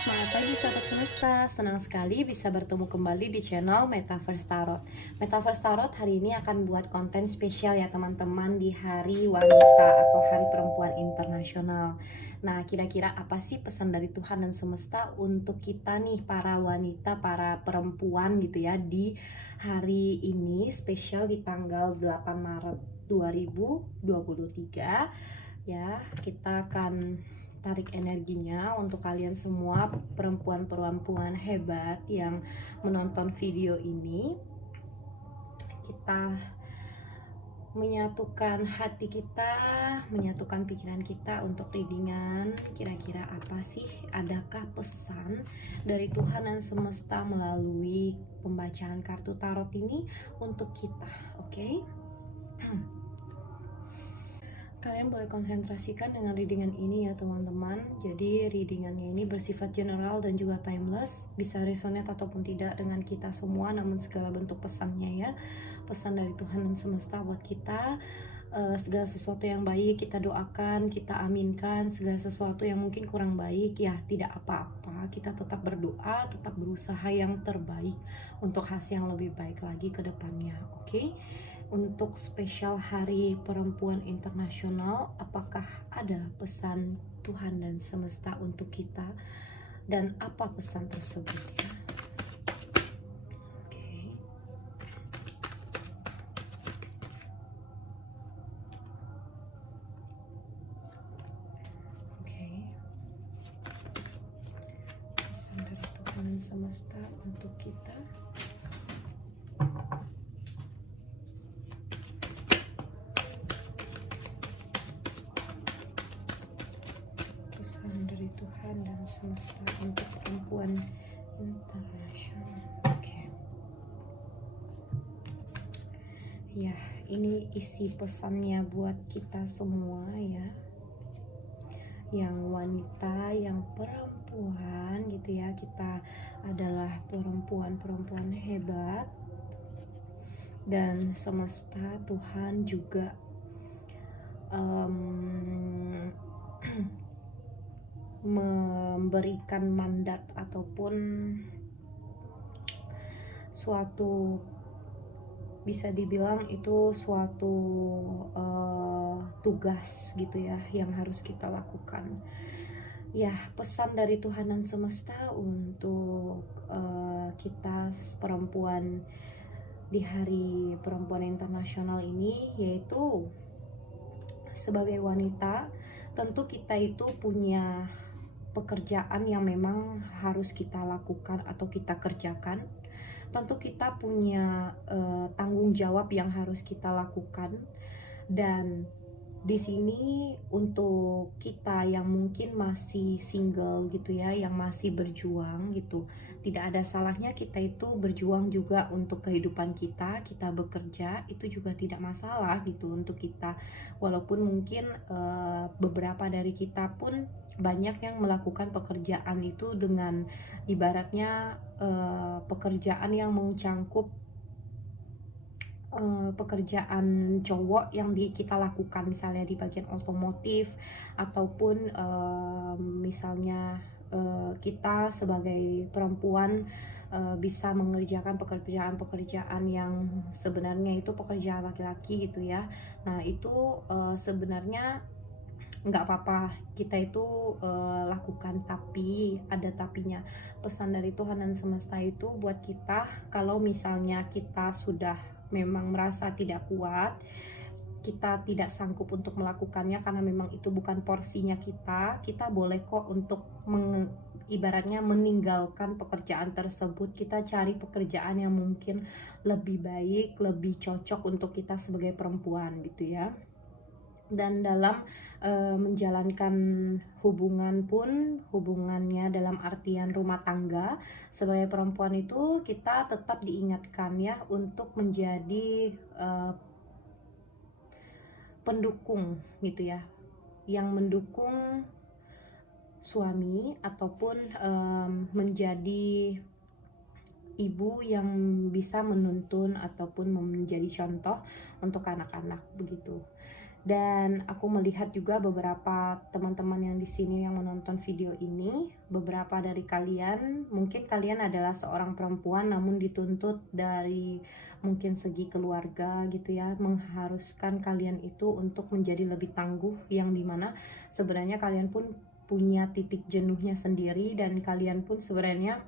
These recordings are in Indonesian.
Selamat pagi sahabat semesta. Senang sekali bisa bertemu kembali di channel Metaverse Tarot. Metaverse Tarot hari ini akan buat konten spesial ya teman-teman di Hari Wanita atau Hari Perempuan Internasional. Nah, kira-kira apa sih pesan dari Tuhan dan semesta untuk kita nih para wanita, para perempuan gitu ya di hari ini spesial di tanggal 8 Maret 2023 ya. Kita akan tarik energinya untuk kalian semua perempuan-perempuan hebat yang menonton video ini. Kita menyatukan hati kita, menyatukan pikiran kita untuk readingan. Kira-kira apa sih, adakah pesan dari Tuhan dan semesta melalui pembacaan kartu tarot ini untuk kita, oke? Kalian boleh konsentrasikan dengan readingan ini ya teman-teman. Jadi readingannya ini bersifat general dan juga timeless, bisa resonate ataupun tidak dengan kita semua, namun segala bentuk pesannya ya, pesan dari Tuhan dan semesta buat kita. Segala sesuatu yang baik kita doakan, kita aminkan. Segala sesuatu yang mungkin kurang baik ya tidak apa-apa, kita tetap berdoa, tetap berusaha yang terbaik untuk hasil yang lebih baik lagi ke depannya, oke? Untuk spesial Hari Perempuan Internasional, apakah ada pesan Tuhan dan semesta untuk kita, dan apa pesan tersebut ya? Oke. Oke. Pesan dari Tuhan dan semesta untuk kita. Tuhan dan semesta untuk perempuan internasional. Oke. Ya, ini isi pesannya buat kita semua ya. Yang wanita, yang perempuan gitu ya. Kita adalah perempuan-perempuan hebat. Dan semesta, Tuhan juga memberikan mandat ataupun suatu, bisa dibilang itu suatu tugas gitu ya yang harus kita lakukan ya. Pesan dari Tuhan dan semesta untuk kita perempuan di Hari Perempuan Internasional ini, yaitu sebagai wanita tentu kita itu punya pekerjaan yang memang harus kita lakukan atau kita kerjakan. Tentu kita punya tanggung jawab yang harus kita lakukan. Dan di sini untuk kita yang mungkin masih single gitu ya, yang masih berjuang gitu, tidak ada salahnya kita itu berjuang juga untuk kehidupan kita. Kita bekerja itu juga tidak masalah gitu untuk kita, walaupun mungkin beberapa dari kita pun banyak yang melakukan pekerjaan itu dengan ibaratnya pekerjaan yang mencangkup pekerjaan cowok yang kita lakukan, misalnya di bagian otomotif ataupun misalnya kita sebagai perempuan bisa mengerjakan pekerjaan-pekerjaan yang sebenarnya itu pekerjaan laki-laki gitu ya. Nah itu sebenarnya nggak apa-apa kita itu lakukan, tapi ada tapinya. Pesan dari Tuhan dan semesta itu buat kita, kalau misalnya kita sudah memang merasa tidak kuat, kita tidak sanggup untuk melakukannya karena memang itu bukan porsinya kita boleh kok untuk ibaratnya meninggalkan pekerjaan tersebut. Kita cari pekerjaan yang mungkin lebih baik, lebih cocok untuk kita sebagai perempuan gitu ya. Dan dalam menjalankan hubungan pun, hubungannya dalam artian rumah tangga, sebagai perempuan itu kita tetap diingatkan ya untuk menjadi pendukung gitu ya, yang mendukung suami ataupun menjadi ibu yang bisa menuntun ataupun menjadi contoh untuk anak-anak begitu. Dan aku melihat juga beberapa teman-teman yang di sini yang menonton video ini, beberapa dari kalian, mungkin kalian adalah seorang perempuan namun dituntut dari mungkin segi keluarga gitu ya, mengharuskan kalian itu untuk menjadi lebih tangguh, yang dimana sebenarnya kalian pun punya titik jenuhnya sendiri, dan kalian pun sebenarnya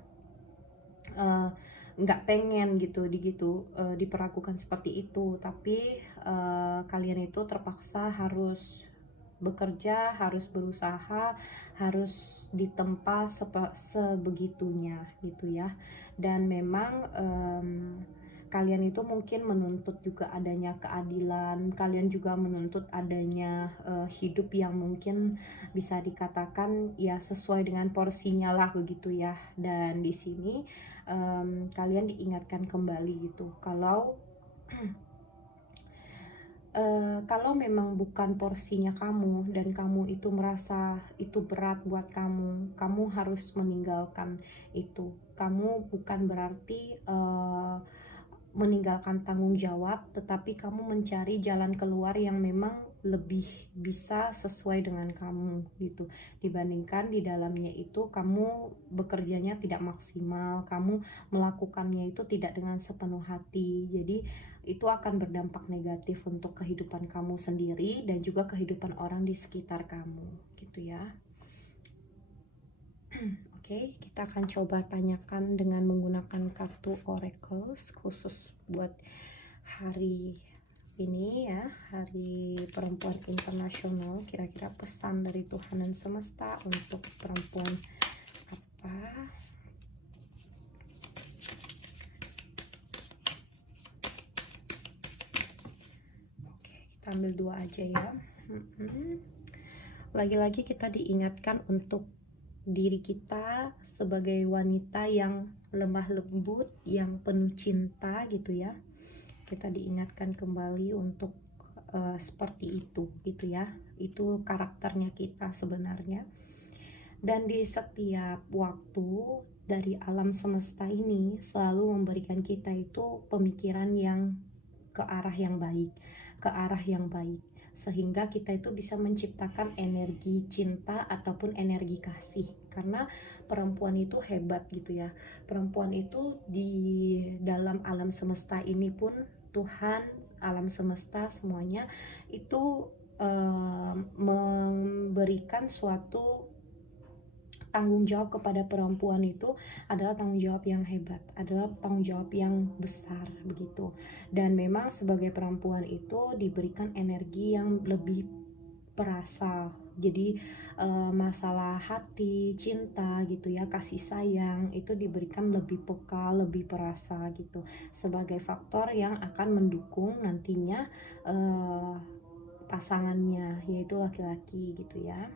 eh, nggak pengen diperlakukan seperti itu, tapi kalian itu terpaksa harus bekerja, harus berusaha, harus ditempa sebegitunya gitu ya. Dan memang kalian itu mungkin menuntut juga adanya keadilan, kalian juga menuntut adanya hidup yang mungkin bisa dikatakan ya sesuai dengan porsinya lah begitu ya. Dan di sini kalian diingatkan kembali gitu, kalau kalau memang bukan porsinya kamu dan kamu itu merasa itu berat buat kamu, kamu harus meninggalkan itu. Kamu bukan berarti meninggalkan tanggung jawab, tetapi kamu mencari jalan keluar yang memang lebih bisa sesuai dengan kamu gitu, dibandingkan di dalamnya itu kamu bekerjanya tidak maksimal, kamu melakukannya itu tidak dengan sepenuh hati. Jadi itu akan berdampak negatif untuk kehidupan kamu sendiri dan juga kehidupan orang di sekitar kamu gitu ya. Oke, kita akan coba tanyakan dengan menggunakan kartu Oracle khusus buat hari ini ya, Hari Perempuan Internasional. Kira-kira pesan dari Tuhan dan semesta untuk perempuan apa? Oke, kita ambil 2 aja ya. Lagi-lagi kita diingatkan untuk diri kita sebagai wanita yang lemah lembut, yang penuh cinta gitu ya. Kita diingatkan kembali untuk seperti itu gitu ya. Itu karakternya kita sebenarnya. Dan di setiap waktu dari alam semesta ini selalu memberikan kita itu pemikiran yang ke arah yang baik, ke arah yang baik, sehingga kita itu bisa menciptakan energi cinta ataupun energi kasih. Karena perempuan itu hebat gitu ya, perempuan itu di dalam alam semesta ini pun Tuhan, alam semesta semuanya itu memberikan suatu tanggung jawab kepada perempuan. Itu adalah tanggung jawab yang hebat, adalah tanggung jawab yang besar begitu. Dan memang sebagai perempuan itu diberikan energi yang lebih perasa. Jadi masalah hati, cinta gitu ya, kasih sayang itu diberikan lebih peka, lebih perasa gitu, sebagai faktor yang akan mendukung nantinya pasangannya, yaitu laki-laki gitu ya.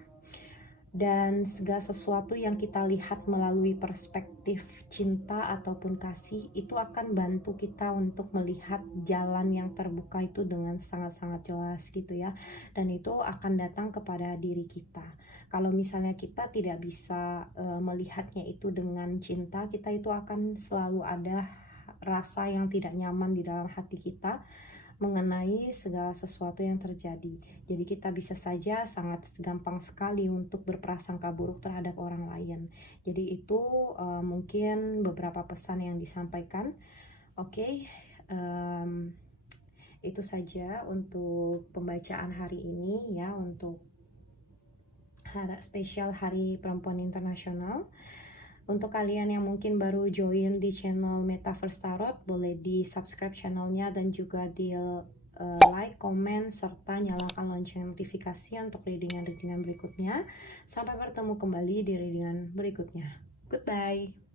Dan segala sesuatu yang kita lihat melalui perspektif cinta ataupun kasih itu akan bantu kita untuk melihat jalan yang terbuka itu dengan sangat-sangat jelas gitu ya. Dan itu akan datang kepada diri kita. Kalau misalnya kita tidak bisa melihatnya itu dengan cinta, kita itu akan selalu ada rasa yang tidak nyaman di dalam hati kita mengenai segala sesuatu yang terjadi. Jadi kita bisa saja sangat gampang sekali untuk berprasangka buruk terhadap orang lain. Jadi itu mungkin beberapa pesan yang disampaikan. Oke, itu saja untuk pembacaan hari ini ya, untuk spesial Hari Perempuan Internasional. Untuk kalian yang mungkin baru join di channel Metaverse Tarot, boleh di subscribe channelnya dan juga di like, komen, serta nyalakan lonceng notifikasi untuk readingan berikutnya. Sampai bertemu kembali di readingan berikutnya. Goodbye.